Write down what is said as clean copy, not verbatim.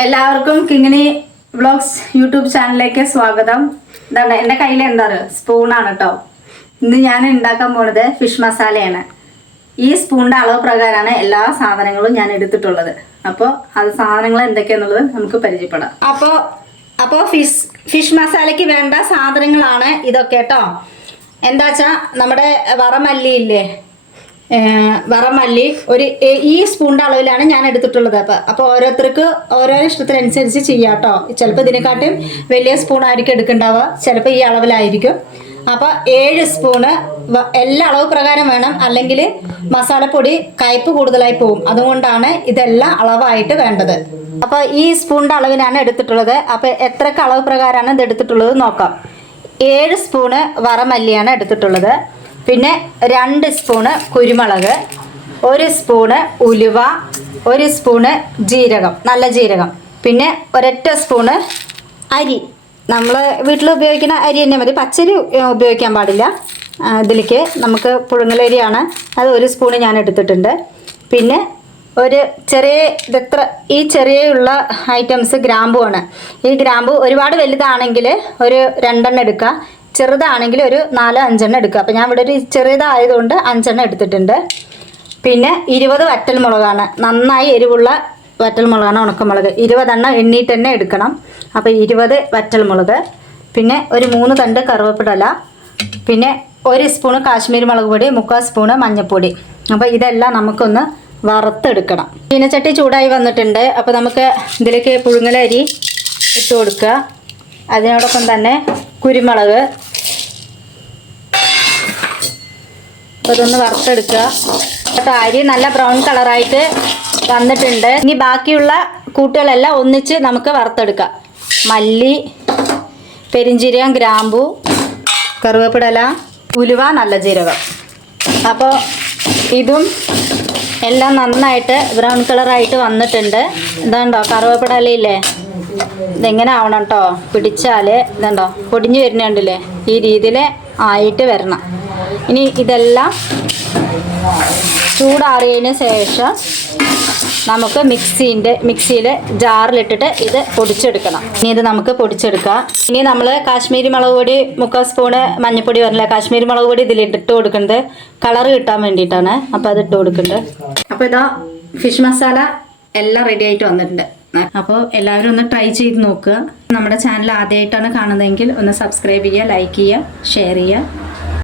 എല്ലാവർക്കും Kingini vlogs YouTube ചാനലിലേക്ക് സ്വാഗതം. എന്താണ് എൻ്റെ കയ്യിൽ എന്താ സ്പൂണാണ് കേട്ടോ. ഇന്ന് ഞാൻ ഉണ്ടാക്കാൻ പോണത് ഫിഷ് മസാലയാണ്. ഈ സ്പൂണിൻ്റെ അളവ് പ്രകാരമാണ് എല്ലാ സാധനങ്ങളും ഞാൻ എടുത്തിട്ടുള്ളത്. അപ്പോൾ അത് സാധനങ്ങൾ എന്തൊക്കെയാണെന്നുള്ളത് നമുക്ക് പരിചയപ്പെടാം. അപ്പോൾ ഫിഷ് മസാലയ്ക്ക് വേണ്ട സാധനങ്ങളാണ് ഇതൊക്കെ കേട്ടോ. എന്താ വെച്ചാൽ നമ്മുടെ വറമല്ലിയില്ലേ, വറമല്ലി ഈ സ്പൂണിൻ്റെ അളവിലാണ് ഞാൻ എടുത്തിട്ടുള്ളത്. അപ്പോൾ ഓരോരുത്തർക്ക് ഓരോ ഇഷ്ടത്തിനനുസരിച്ച് ചെയ്യാം കേട്ടോ. ചിലപ്പോൾ ഇതിനെക്കാട്ടും വലിയ സ്പൂണായിരിക്കും എടുക്കുന്നുണ്ടാവുക, ചിലപ്പോൾ ഈ അളവിലായിരിക്കും. അപ്പോൾ 7 സ്പൂണ് എല്ലാ അളവ് പ്രകാരം വേണം, അല്ലെങ്കിൽ മസാലപ്പൊടി കയ്പ്പ് കൂടുതലായി പോകും. അതുകൊണ്ടാണ് ഇതെല്ലാം അളവായിട്ട് വേണ്ടത്. അപ്പോൾ ഈ സ്പൂണിൻ്റെ അളവിലാണ് എടുത്തിട്ടുള്ളത്. അപ്പോൾ എത്രക്ക് അളവ് പ്രകാരമാണ് ഇത് എടുത്തിട്ടുള്ളത് നോക്കാം. 7 സ്പൂണ് വറമല്ലിയാണ് എടുത്തിട്ടുള്ളത്. പിന്നെ 2 സ്പൂണ് കുരുമുളക്, 1 സ്പൂണ് ഉലുവ, 1 സ്പൂണ് ജീരകം, നല്ല ജീരകം, പിന്നെ ഒരൊറ്റ സ്പൂണ് അരി. നമ്മൾ വീട്ടിൽ ഉപയോഗിക്കുന്ന അരി തന്നെ മതി, പച്ചരി ഉപയോഗിക്കാൻ പാടില്ല. ഇതിലേക്ക് നമുക്ക് പുഴുങ്ങലരിയാണ്, അത് 1 സ്പൂണ് ഞാൻ എടുത്തിട്ടുണ്ട്. പിന്നെ ഒരു ഈ ചെറിയുള്ള ഐറ്റംസ് ഗ്രാമ്പുവാണ്. ഈ ഗ്രാമ്പു ഒരുപാട് വലുതാണെങ്കിൽ ഒരു 2 എണ്ണം എടുക്കുക, ചെറുതാണെങ്കിൽ ഒരു 4-5 എണ്ണം എടുക്കുക. അപ്പോൾ ഞാൻ ഇവിടെ ഒരു ചെറുതായതുകൊണ്ട് 5 എണ്ണം എടുത്തിട്ടുണ്ട്. പിന്നെ 20 വറ്റൽമുളകാണ്, നന്നായി എരിവുള്ള വറ്റൽമുളകാണ്, ഉണക്കമുളക്. 20 എണ്ണം എണ്ണീട്ട് തന്നെ എടുക്കണം. അപ്പോൾ 20 വറ്റൽമുളക്, പിന്നെ ഒരു 3 തണ്ട് കറുവപ്പില, പിന്നെ 1 സ്പൂണ് കാശ്മീരി മുളക് പൊടി, 3/4 സ്പൂണ് മഞ്ഞൾപ്പൊടി. അപ്പോൾ ഇതെല്ലാം നമുക്കൊന്ന് വറുത്തെടുക്കണം. ചീനച്ചട്ടി ചൂടായി വന്നിട്ടുണ്ട്. അപ്പോൾ നമുക്ക് ഇതിലേക്ക് പുഴുങ്ങലരി ഇട്ട് കൊടുക്കുക. അതിനോടൊപ്പം തന്നെ കുരുമുളക്, അതൊന്ന് വറുത്തെടുക്കുക. അപ്പോൾ അരി നല്ല ബ്രൗൺ കളറായിട്ട് വന്നിട്ടുണ്ട്. ഇനി ബാക്കിയുള്ള കൂട്ടുകളെല്ലാം ഒന്നിച്ച് നമുക്ക് വറുത്തെടുക്കാം. മല്ലി, പെരിഞ്ചീരകം, ഗ്രാമ്പു, കറുവേപ്പില, ഉലുവ, നല്ല ജീരകം. അപ്പോൾ ഇതും എല്ലാം നന്നായിട്ട് ബ്രൗൺ കളറായിട്ട് വന്നിട്ടുണ്ട്. ഇതുണ്ടോ കറുവേപ്പിലയില്ലേ, ഇതെങ്ങനെ ആവണം കേട്ടോ, പിടിച്ചാൽ ഇതുണ്ടോ പൊടിഞ്ഞു വരുന്നുണ്ടല്ലേ, ഈ രീതിയിൽ ആയിട്ട് വരണം. ഇനി ഇതെല്ലാം ചൂടാറിയതിന് ശേഷം നമുക്ക് മിക്സിയിൽ ജാറിലിട്ടിട്ട് ഇത് പൊടിച്ചെടുക്കണം. ഇനി ഇത് നമുക്ക് പൊടിച്ചെടുക്കാം. ഇനി നമ്മൾ കാശ്മീരി മുളക് പൊടി 3/4 സ്പൂണ്, മഞ്ഞൾപ്പൊടി പറഞ്ഞില്ല, കാശ്മീരി മുളക് പൊടി ഇതിലിട്ട് കൊടുക്കുന്നത് കളർ കിട്ടാൻ വേണ്ടിയിട്ടാണ്. അപ്പോൾ അത് ഇട്ട് കൊടുക്കുന്നുണ്ട്. അപ്പോൾ ഇതാ ഫിഷ് മസാല എല്ലാം റെഡി ആയിട്ട് വന്നിട്ടുണ്ട്. അപ്പോൾ എല്ലാവരും ഒന്ന് ട്രൈ ചെയ്ത് നോക്കുക. നമ്മുടെ ചാനൽ ആദ്യമായിട്ടാണ് കാണുന്നതെങ്കിൽ ഒന്ന് സബ്സ്ക്രൈബ് ചെയ്യുക, ലൈക്ക് ചെയ്യുക, ഷെയർ ചെയ്യുക.